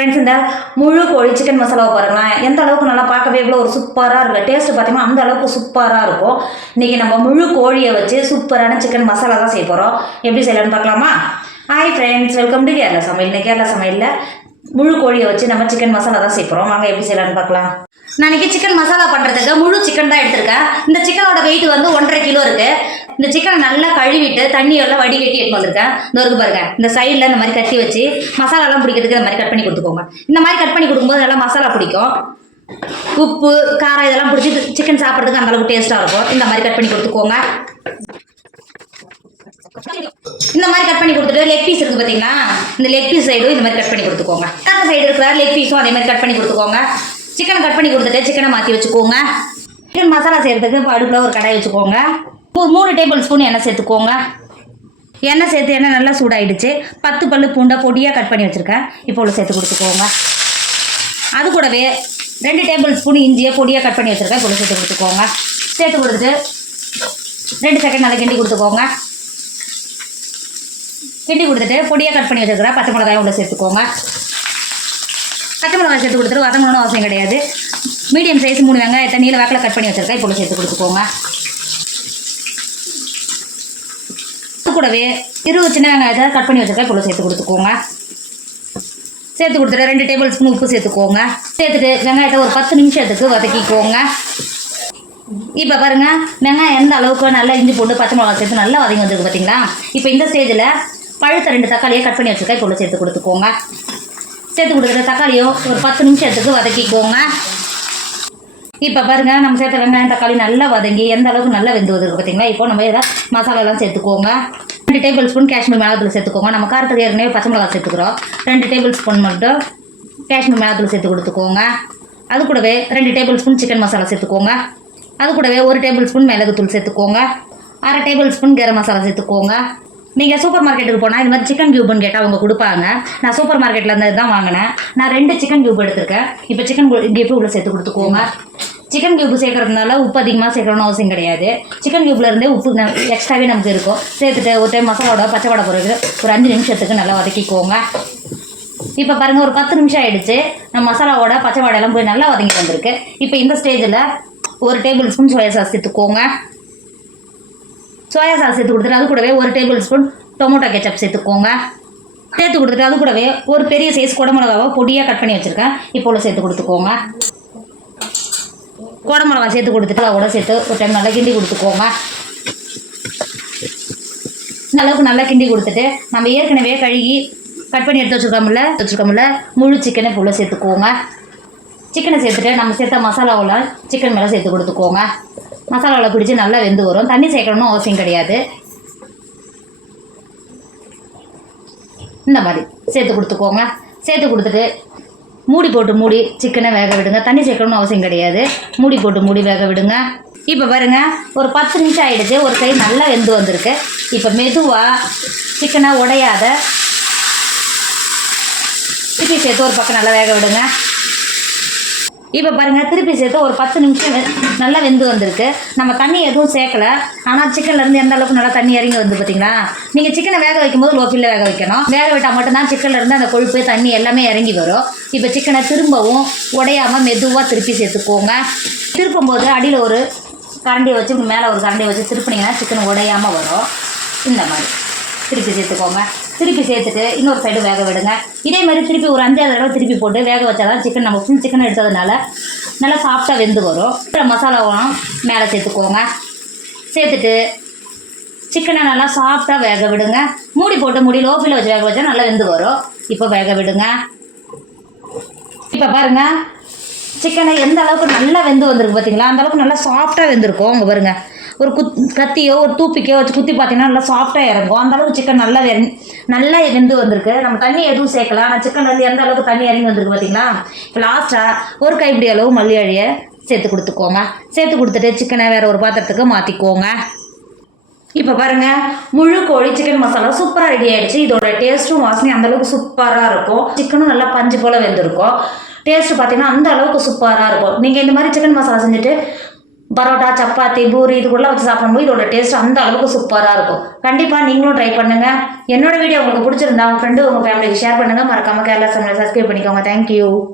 Friends, இந்த முழு கோழி சிக்கன் மசாலாவை பாருங்களேன், எந்த அளவுக்கு நல்லா பார்க்கவே இவ்வளோ ஒரு சூப்பராக இருக்குது. டேஸ்ட்டு பார்த்தீங்கன்னா அந்த அளவுக்கு சூப்பராக இருக்கும். இன்றைக்கி நம்ம முழு கோழியை வச்சு சூப்பரான சிக்கன் மசாலா தான் செய்ய போகிறோம். எப்படி செய்யலாம்னு பார்க்கலாமா? Hi friends, welcome to Kerala சமையல். இந்த கேரளா சமையலில் முழு கோழியை வச்சு நம்ம சிக்கன் மசாலா தான் செய்ய போகிறோம். வாங்க எப்படி செய்யலாம்னு பார்க்கலாம். நான் இன்றைக்கி சிக்கன் மசாலா பண்ணுறதுக்கு முழு சிக்கன் தான் எடுத்திருக்கேன். இந்த சிக்கனோட வெயிட் வந்து 1.5 கிலோ இருக்குது. இந்த சிக்கனை நல்லா கழுவிட்டு தண்ணியெல்லாம் வடிகட்டி எடுத்து வந்திருக்கேன். இந்த இருக்கு பாருங்க, இந்த சைடில் இந்த மாதிரி கட்டி வச்சு மசாலாலாம் பிடிக்கிறதுக்கு இந்த மாதிரி கட் பண்ணி கொடுத்துக்கோங்க. இந்த மாதிரி கட் பண்ணி கொடுக்கும்போது நல்லா மசாலா பிடிக்கும். உப்பு காரம் இதெல்லாம் பிடிச்சி சிக்கன் சாப்பிட்றதுக்கு அந்தளவுக்கு டேஸ்ட்டாக இருக்கும். இந்த மாதிரி கட் பண்ணி கொடுத்துக்கோங்க. இந்த மாதிரி கட் பண்ணி கொடுத்துட்டு லெக் பீஸ் இருக்குது பார்த்தீங்களா, இந்த லெக் பீஸ் சைடும் இந்த மாதிரி கட் பண்ணி கொடுத்துக்கோங்க. அந்த சைடு இருக்கிற லெக் பீஸும் அதே மாதிரி கட் பண்ணி கொடுத்துக்கோங்க. சிக்கனை கட் பண்ணி கொடுத்துட்டு சிக்கனை மாற்றி வச்சுக்கோங்க. சிக்கன் மசாலா செய்கிறதுக்கு இப்போ அடுப்பில் ஒரு கடாய் வச்சுக்கோங்க. 3 டேபிள் ஸ்பூன் எண்ணெய் சேர்த்துக்கோங்க. எண்ணெய் சேர்த்து எண்ணெய் நல்லா சூடாயிடுச்சு. 10 பல்லு பூண்டை பொடியாக கட் பண்ணி வச்சுருக்கேன். இப்போ உள்ள சேர்த்து கொடுத்துக்கோங்க. அது கூடவே 2 டேபிள் ஸ்பூன் இஞ்சியை பொடியாக கட் பண்ணி வச்சுருக்கேன். இப்போ சேர்த்து கொடுத்துக்கோங்க. சேர்த்து கொடுத்துட்டு 2 செகண்ட் நல்லா கிண்டி கொடுத்துக்கோங்க. கிண்டி கொடுத்துட்டு பொடியாக கட் பண்ணி வச்சுருக்கிறேன் பச்சை மிளகாயும் உள்ள சேர்த்துக்கோங்க. பச்சை மிளகாய் சேர்த்து கொடுத்துட்டு வதங்கணும்னு அவசியம் கிடையாது. மீடியம் சைஸ் 3 வெங்காயத்தை நீல வாக்கில் கட் பண்ணி வச்சுருக்கேன். இப்போ சேர்த்து கொடுத்துக்கோங்க. அது கூடவே 20 சின்ன வெங்காயத்தை கட் பண்ணி வச்சுருக்கேன். இப்போ சேர்த்து கொடுத்துக்கோங்க. சேர்த்து கொடுத்துட்டு 2 டேபிள் ஸ்பூன் உப்பு சேர்த்துக்கோங்க. சேர்த்துட்டு வெங்காயத்தை ஒரு 10 நிமிஷத்துக்கு வதக்கிக்கோங்க. இப்போ பாருங்கள், வெங்காயம் எந்த அளவுக்கு நல்லா இஞ்சி போட்டு பச்சை மிளகாய் சேர்த்து நல்லா வதங்கி வந்துருக்கு பார்த்தீங்களா. இப்போ இந்த ஸ்டேஜில் பழுத்த 2 தக்காளியை கட் பண்ணி வச்சுருக்கேன். இப்போ சேர்த்து கொடுத்துக்கோங்க. சேர்த்து கொடுத்துட்டு தக்காளியும் ஒரு 10 நிமிஷத்துக்கு வதக்கிக்கோங்க. இப்போ பாருங்கள், நம்ம சேர்த்த வெங்காயம் தக்காளி நல்லா வதங்கி எந்த அளவுக்கு நல்லா வெந்து வந்துருக்கு பார்த்தீங்களா. இப்போ நம்ம இதை மசாலாலாம் சேர்த்துக்கோங்க. 2 டேபிள் ஸ்பூன் காஷ்மீர் மிளகாத்தூள் சேர்த்துக்கோங்க. நம்ம காரத்துக்கு ஏற்கனவே பச்சை மிளகாய் சேர்த்துக்கிறோம். 2 டேபிள் ஸ்பூன் மட்டும் காஷ்மீர் மிளகாத்தூள் சேர்த்து கொடுத்துக்கோங்க. அது கூடவே 2 டேபிள் ஸ்பூன் சிக்கன் மசாலா சேர்த்துக்கோங்க. அது கூடவே 1 டேபிள் ஸ்பூன் மிளகுத்தூள் சேர்த்துக்கோங்க. 1/2 டேபிள் ஸ்பூன் கரம் மசாலா சேர்த்துக்கோங்க. நீங்கள் சூப்பர் மார்க்கெட்டுக்கு போனால் இது மாதிரி சிக்கன் கியூப்னு கேட்டால் அவங்க கொடுப்பாங்க. நான் சூப்பர் மார்க்கெட்டில் இருந்து தான் வாங்கினேன். நான் 2 சிக்கன் கியூப் எடுத்திருக்கேன். இப்போ சிக்கன் கியூப் உள்ள சேர்த்து கொடுத்துக்கோங்க. சிக்கன் கியூப் சேர்க்கறதுனால உப்பு அதிகமாக சேர்க்கணும்னு அவசியம் கிடையாது. சிக்கன் கியூப்லேருந்தே உப்பு எக்ஸ்ட்ராவே நமக்கு இருக்கும். சேர்த்துட்டு ஒரு டைம் மசாலாவோட பச்சை வடை பிறகு ஒரு 5 நிமிஷத்துக்கு நல்லா வதக்கிக்கோங்க. இப்போ பாருங்கள், ஒரு 10 நிமிஷம் ஆகிடுச்சு. நம்ம மசாலாவோட பச்சை வடையெல்லாம் போய் நல்லா வதங்கி வந்திருக்கு. இப்போ இந்த ஸ்டேஜில் 1 டேபிள் ஸ்பூன் சோயா சாஸ் சேர்த்துக்கோங்க. சோயா சாஸ் சேர்த்து கொடுத்துட்டு அது கூடவே 1 டேபிள் ஸ்பூன் டொமேட்டோ கெச்சப் சேர்த்துக்கோங்க. சேர்த்து கொடுத்துட்டு அது கூடவே ஒரு பெரிய சைஸ் குடமிளகாவை பொடியாக கட் பண்ணி வச்சுருக்கேன். இப்போ உள்ள சேர்த்து கொடுத்துக்கோங்க. குடமிளகா சேர்த்து கொடுத்துட்டு அதோட சேர்த்து ஒரு டைம் நல்லா கிண்டி கொடுத்துக்கோங்க. இந்த அளவுக்கு நல்லா கிண்டி கொடுத்துட்டு நம்ம ஏற்கனவே கழுகி கட் பண்ணி எடுத்து வச்சுருக்கோம்ல முழு சிக்கனை இப்போ உள்ள சேர்த்துக்கோங்க. சிக்கனை சேர்த்துட்டு நம்ம சேர்த்த மசாலாவில் சிக்கன் மேலே சேர்த்து கொடுத்துக்கோங்க. மசாலாவில் பிடிச்சி நல்லா வெந்து வரும். தண்ணி சேர்க்கணும்னு அவசியம் கிடையாது. இந்த மாதிரி சேர்த்து கொடுத்துக்கோங்க. சேர்த்து கொடுத்துட்டு மூடி போட்டு மூடி சிக்கனை வேக விடுங்க. தண்ணி சேர்க்கணும்னு அவசியம் கிடையாது. மூடி போட்டு மூடி வேக விடுங்க. இப்போ பாருங்கள், ஒரு 10 நிமிஷம் ஆகிடுச்சு. ஒரு சைடு நல்லா வெந்து வந்திருக்கு. இப்போ மெதுவாக சிக்கனை உடையாத திருப்பி சேர்த்து ஒரு பக்கம் நல்லா வேக விடுங்க. இப்போ பாருங்கள், திருப்பி சேர்த்து ஒரு 10 நிமிஷம் நல்லா வெந்து வந்திருக்கு. நம்ம தண்ணி எதுவும் சேர்க்கலை. ஆனால் சிக்கன்லேருந்து எந்த அளவுக்கு நல்லா தண்ணி இறங்கி வந்து பார்த்தீங்களா. நீங்கள் சிக்கனை வேக வைக்கும்போது லோ ஃப்ளேமில் வேக வைக்கணும். வேக விட்டால் மட்டும்தான் சிக்கன்லேருந்து அந்த கொழுப்பு தண்ணி எல்லாமே இறங்கி வரும். இப்போ சிக்கனை திரும்பவும் உடையாமல் மெதுவாக திருப்பி சேர்த்துக்கோங்க. திருப்பும்போது அடியில் ஒரு கரண்டியை வச்சு மேலே ஒரு கரண்டியை வச்சு திருப்பினீங்கன்னா சிக்கன் உடையாமல் வரும். இந்த மாதிரி திருப்பி சேர்த்துக்கோங்க. திருப்பி சேர்த்துட்டு இன்னொரு சைடு வேக விடுங்க. இதே மாதிரி திருப்பி ஒரு 5-6 தடவை திருப்பி போட்டு வேக வச்சாதான் சிக்கன் நம்ம ஃபுல் சிக்கன் எடுத்ததுனால நல்லா சாஃப்டாக வெந்து வரும். மசாலாவும் மேலே சேர்த்துக்கோங்க. சேர்த்துட்டு சிக்கனை நல்லா சாஃப்டாக வேக விடுங்க. மூடி போட்டு மூடி லோ ஃப்ளேமில் வச்சு வேக வச்சா நல்லா வெந்து வரும். இப்போ வேக விடுங்க. இப்போ பாருங்கள், சிக்கனை எந்த அளவுக்கு நல்லா வெந்து வந்திருக்கு பார்த்தீங்களா. அந்த அளவுக்கு நல்லா சாஃப்டாக வெந்திருக்கும். அங்கே பாருங்கள், ஒரு கத்தியோ ஒரு தூப்பிக்கோ வச்சு குத்தி பார்த்தீங்கன்னா நல்லா சாஃப்டாக இறங்கும். அந்தளவுக்கு சிக்கன் நல்லா வெந்து வந்திருக்கு. நம்ம தண்ணி எதுவும் சேர்க்கலாம். ஆனால் சிக்கன்லேருந்து எந்த அளவுக்கு தண்ணி இறங்கி வந்திருக்கு பார்த்தீங்களா. இப்போ லாஸ்ட்டாக ஒரு கைப்பிடி அளவு மல்லி அழியை சேர்த்து கொடுத்துக்கோங்க. சேர்த்து கொடுத்துட்டு சிக்கனை வேறு ஒரு பாத்திரத்துக்கு மாற்றிக்கோங்க. இப்போ பாருங்கள், முழு கோழி சிக்கன் மசாலா சூப்பராக ரெடி ஆகிடுச்சு. இதோட டேஸ்ட்டும் வாசனையும் அந்தளவுக்கு சூப்பராக இருக்கும். சிக்கனும் நல்லா பஞ்சு போல் வெந்திருக்கும். டேஸ்ட்டு பார்த்தீங்கன்னா அந்த அளவுக்கு சூப்பராக இருக்கும். நீங்கள் இந்த மாதிரி சிக்கன் மசாலா செஞ்சுட்டு பரோட்டா, சப்பாத்தி, பூரி இதுக்குள்ளே வச்சு சாப்பிடும்போது இதோட டேஸ்ட் அந்த அளவுக்கு சூப்பராக இருக்கும். கண்டிப்பாக நீங்களும் ட்ரை பண்ணுங்கள். என்னோட வீடியோ உங்களுக்கு பிடிச்சிருந்தா உங்கள் ஃப்ரெண்டு உங்கள் ஃபேமிலிக்கு ஷேர் பண்ணுங்கள். மறக்காமல் கேரளா சமையல் சப்ஸ்கிரைப் பண்ணிக்கோங்க. தேங்க்யூ.